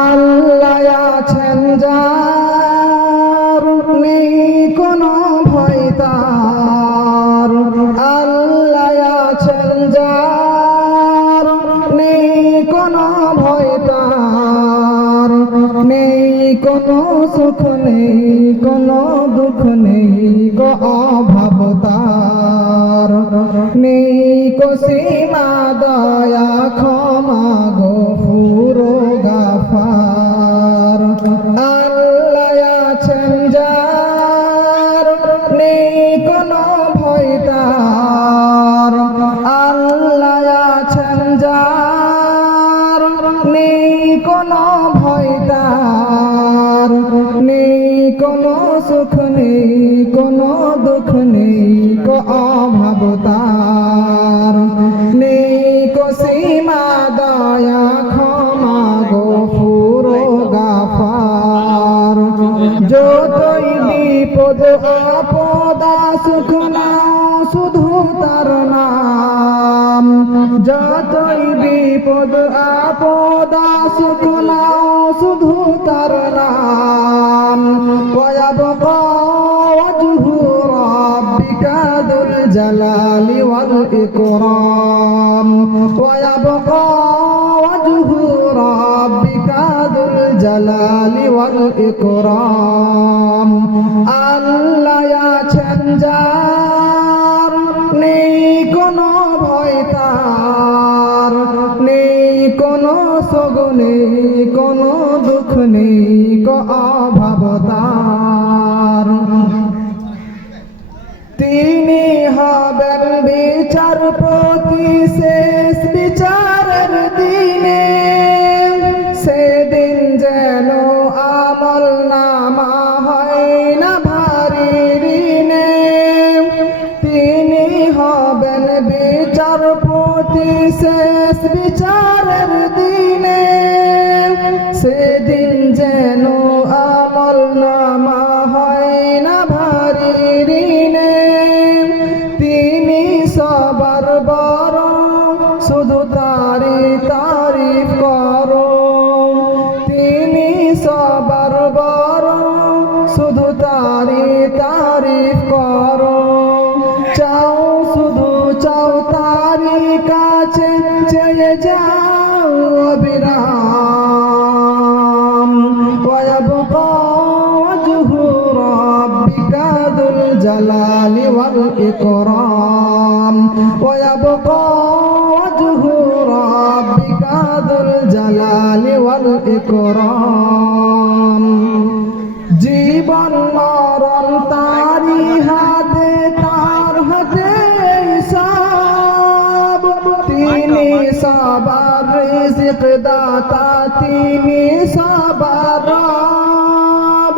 আল্লাহ আছেন যার, নেই কোনো ভয় তার। আল্লাহ আছেন যার, নেই কোনো ভয় তার। নেই কোনো সুখ নেই কোনো দুঃখ নেই গো অভাব তার। নেই কো সীমা দয়া ক্ষমা গফুর গাফার। আল্লাহ আছেন যার, নেই কোনো ভয় তার। আল্লাহ আছেন যার, নেই কোনো ভয় তার। নেই কোনো সুখ নেই কোনো দুঃখ নেই কো অভাব তার। নেই কো সীমা দয়া ক্ষমা গফুর গাফার। যতই বিপদ আপদ সুখ নাও শুধু তার নাম। যতই বিপদ আপদ সুখ নাও শুধু তার নাম। ওয়ায়াবকা ওয়াজহু রাব্বিকা যুল জালালি ওয়াল ইকরাম। ওয়ায়াবকা ওয়াজহু রাব্বিকা যুল জালালি ওয়াল ইকরাম। আল্লাহ আছেন যার, নেই কোনো ভয় তার। নেই কোনো সোগ নেই কোনো দুঃখ নেই কো অভাব তার। তিনি হবেন বিচারপতি শেষ বিচারের দিনে। সেদিন যেন আমল নামা হয় না ভারী ঋণে। তিনি হবেন বিচারপতি শেষ বিচারের দিনে। সেদিন যেন আমল নামা হয় না ভারী ঋণে। তিনি সবার বড় শুধু তারি তারিফ করো। তিনি সবার বড় শুধু তারি তারিফ করো। চাও শুধু চাও তারি কাছে চেয়ে যাও অবিরাম। ওয়ায়াবকা ওয়াজহু রাব্বিকা যুল জালালি ওয়াল ইকরাম। ওয়ায়াবকা ওয়াজহু রাব্বিকা যুল জালালি ওয়াল ইকরাম। জীবন মরণ তারি হাতে তার হাতে সব। তিনি সবার রিজিক দাতা তিনি সবার রব।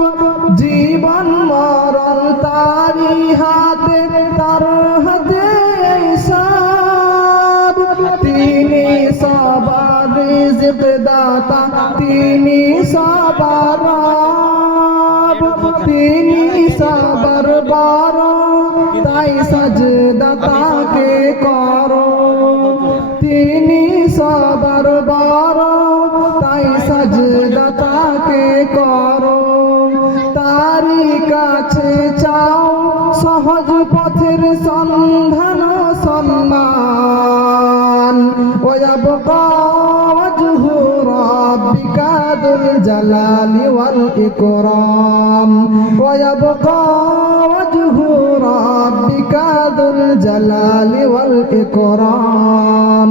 জীবন মরণ তারি হাতে তার হাতে সব। তিনি সবার রিজিক দাতা তিনি সবার রব। তিনি সবার বড় তাই সাজদা তাকে করো। তিনি সবার বড় তাই সাজদা তাকে করো। তারি কাছে চাও সহজ পথের সন্ধান সম্মান। ওয়ায়াবকা ওয়াজহু রাব্বিকা যুল জালালি ওয়াল ইকরাম। ওয়ায়াবকা ওয়াজহু রাব্বিকা যুল জালালি ওয়াল ইকরাম।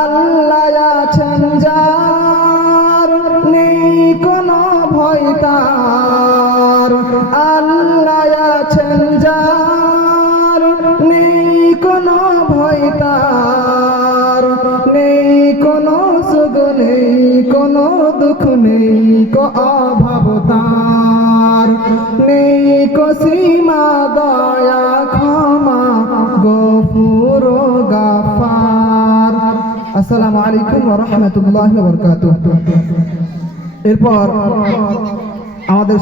আল্লাহ আছেন যার, নেই কোনো ভয় তার। আল্লাহ আছেন যার, নেই কোনো ভয় তার। নেই কোনো সুখ নেই কোনো দুঃখ নেই কো অভাব তার। নেই কো সীমা দয়া ক্ষমা গফুর গাফার। আসসালামু আলাইকুম ওয়া রাহমাতুল্লাহি ওয়া বারাকাতুহু। এরপর আমাদের